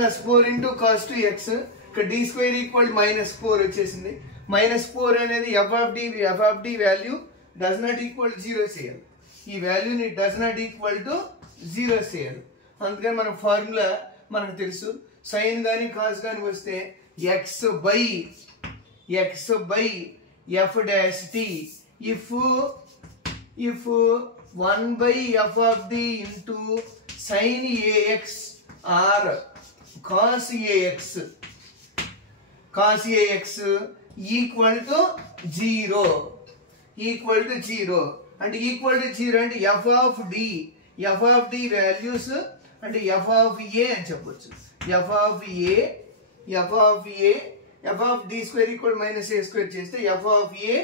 plus 4 into cos 2x. ఇక్కడ d square equal minus 4 వచ్చేసింది. minus 4 అనేది f of d value does not equal 0 చేయాలి. ఈ వాల్యూని does not equal to 0 చేయాలి. అందుకని మన ఫార్ములా మనకు తెలుసు. sin కానీ cos కానీ వస్తే x by f dash t. If 1 by f of d into sin ax or cos ax equal to 0 and equal to 0 and f of d values and f of a అని చెప్పొచ్చు. f of d square equal minus a square చేస్తే f of a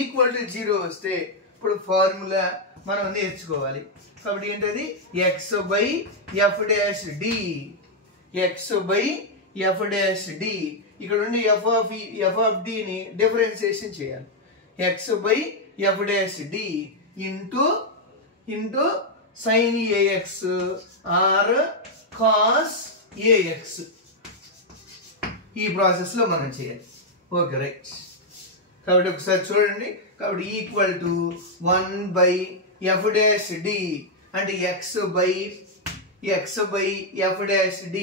equal to 0 వస్తే ఇప్పుడు formula మనం నేర్చుకోవాలి. కాబట్టి ఏంటది x by f dash d. ఇక్కడ నుండి f of d ని డిఫరెన్షియేషన్ చేయాలి. x by f dash d into sin ax or cos ax. ఈ ప్రాసెస్ లో మనం చేయాలి. Okay right. కాబట్టి ఒకసారి చూడండి. కాబట్టి equal to 1 by f dash d అంటే x by f dash d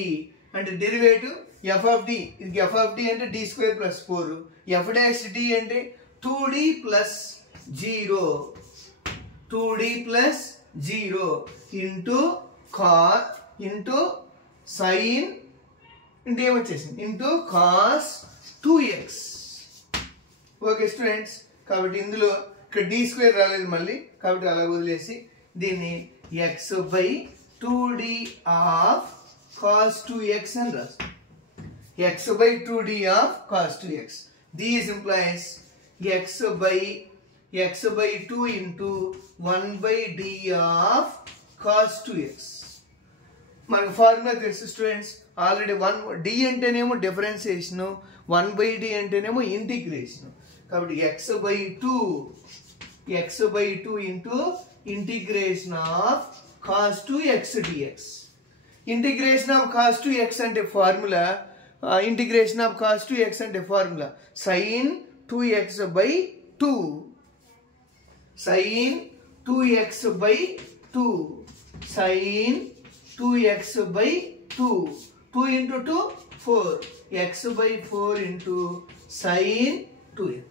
అంటే డెరివేటివ్ f of d. ఇది f of d అంటే d square plus 4. f dash d అంటే 2d plus 0 into cos into sin into ఏమొచ్చేసింది into cos 2x. Okay students. కాబట్టి ఇందులో ఇక్కడ d square రాలేదు మళ్ళీ. కాబట్టి అలా వదిలేసి దీన్ని x by 2d of cos 2x అని రాస్తాం. x by 2d of cos 2x. This implies x by 2 into 1 by d of cos 2x. మనకు ఫార్ములా తెలుసు స్టూడెంట్స్. ఆల్రెడీ 1 d అంటేనేమో డిఫరెన్షియేషన్, 1 by d అంటేనేమో ఇంటిగ్రేషన్. కాబట్టి x by 2 into integration of cos 2x dx. Integration of cos 2x అంటే formula integration of cos 2x అంటే formula sin 2x by 2. sin 2x by 2 2 into 2 4 x by 4 into sin 2x.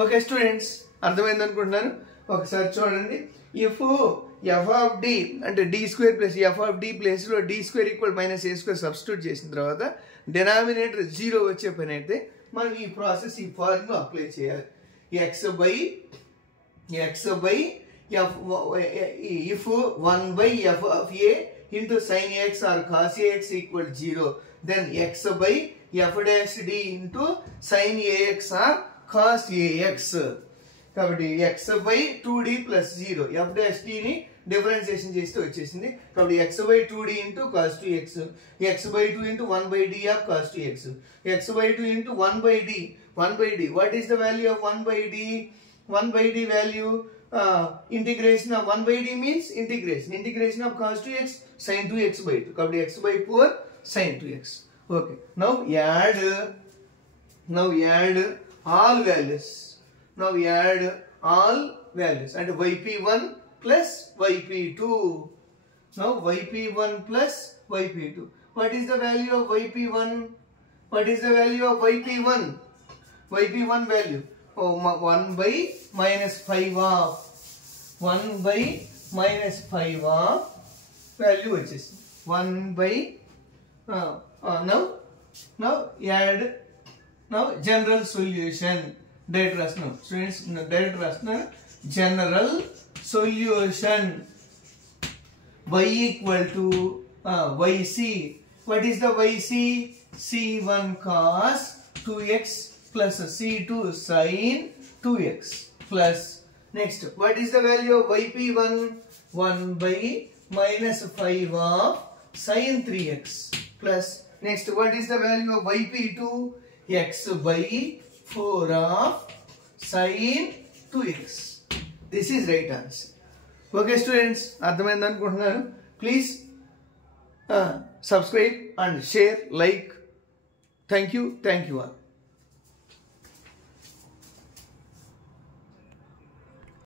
Okay students, అర్థమైంది అనుకుంటున్నాను. ఒకసారి చూడండి. If f of d అంటే d square plus f of d ప్లేస్లో d square equal minus a square substitute చేసిన తర్వాత denominator 0 వచ్చే పని అయితే మనం ఈ ప్రాసెస్ ఈ ఫార్ములా అప్లై చేయాలి. x by f if 1 by f of a into sin ax or cos ax equal 0, then x by f dash d into sin ax or cos ax. కాబట్టి x by 2d plus 0 f dash d ని differentiation చేస్తే వచ్చేసింది. కాబట్టి x by 2d into cos 2x, x by 2 into 1 by d of cos 2x, x by 2 into 1 by d. What is the value of 1 by d? 1 by d value integration of 1 by d means integration of cos 2x sin 2x by 2. కాబట్టి x by 4 sin 2x. Okay. Now add all values. And yp1 plus yp2. Now yp1 plus yp2. What is the value of yp1? yp1 value 1 by minus 5 of value వచ్చేసి 1 by now general solution. Direct రాస్తున్నాం students. Direct రాస్తున్నా general solution. y equal to yc. What is the yc? c1 cos 2x plus c2 sin 2x plus next what is the value of yp1? 1 by minus 5 of sin 3x plus next what is the value of yp2? x by 4 of sin 2x. This is right answer. Okay students, అర్థమైంది అనుకుంటున్నాను. Please subscribe and share, like. Thank you all.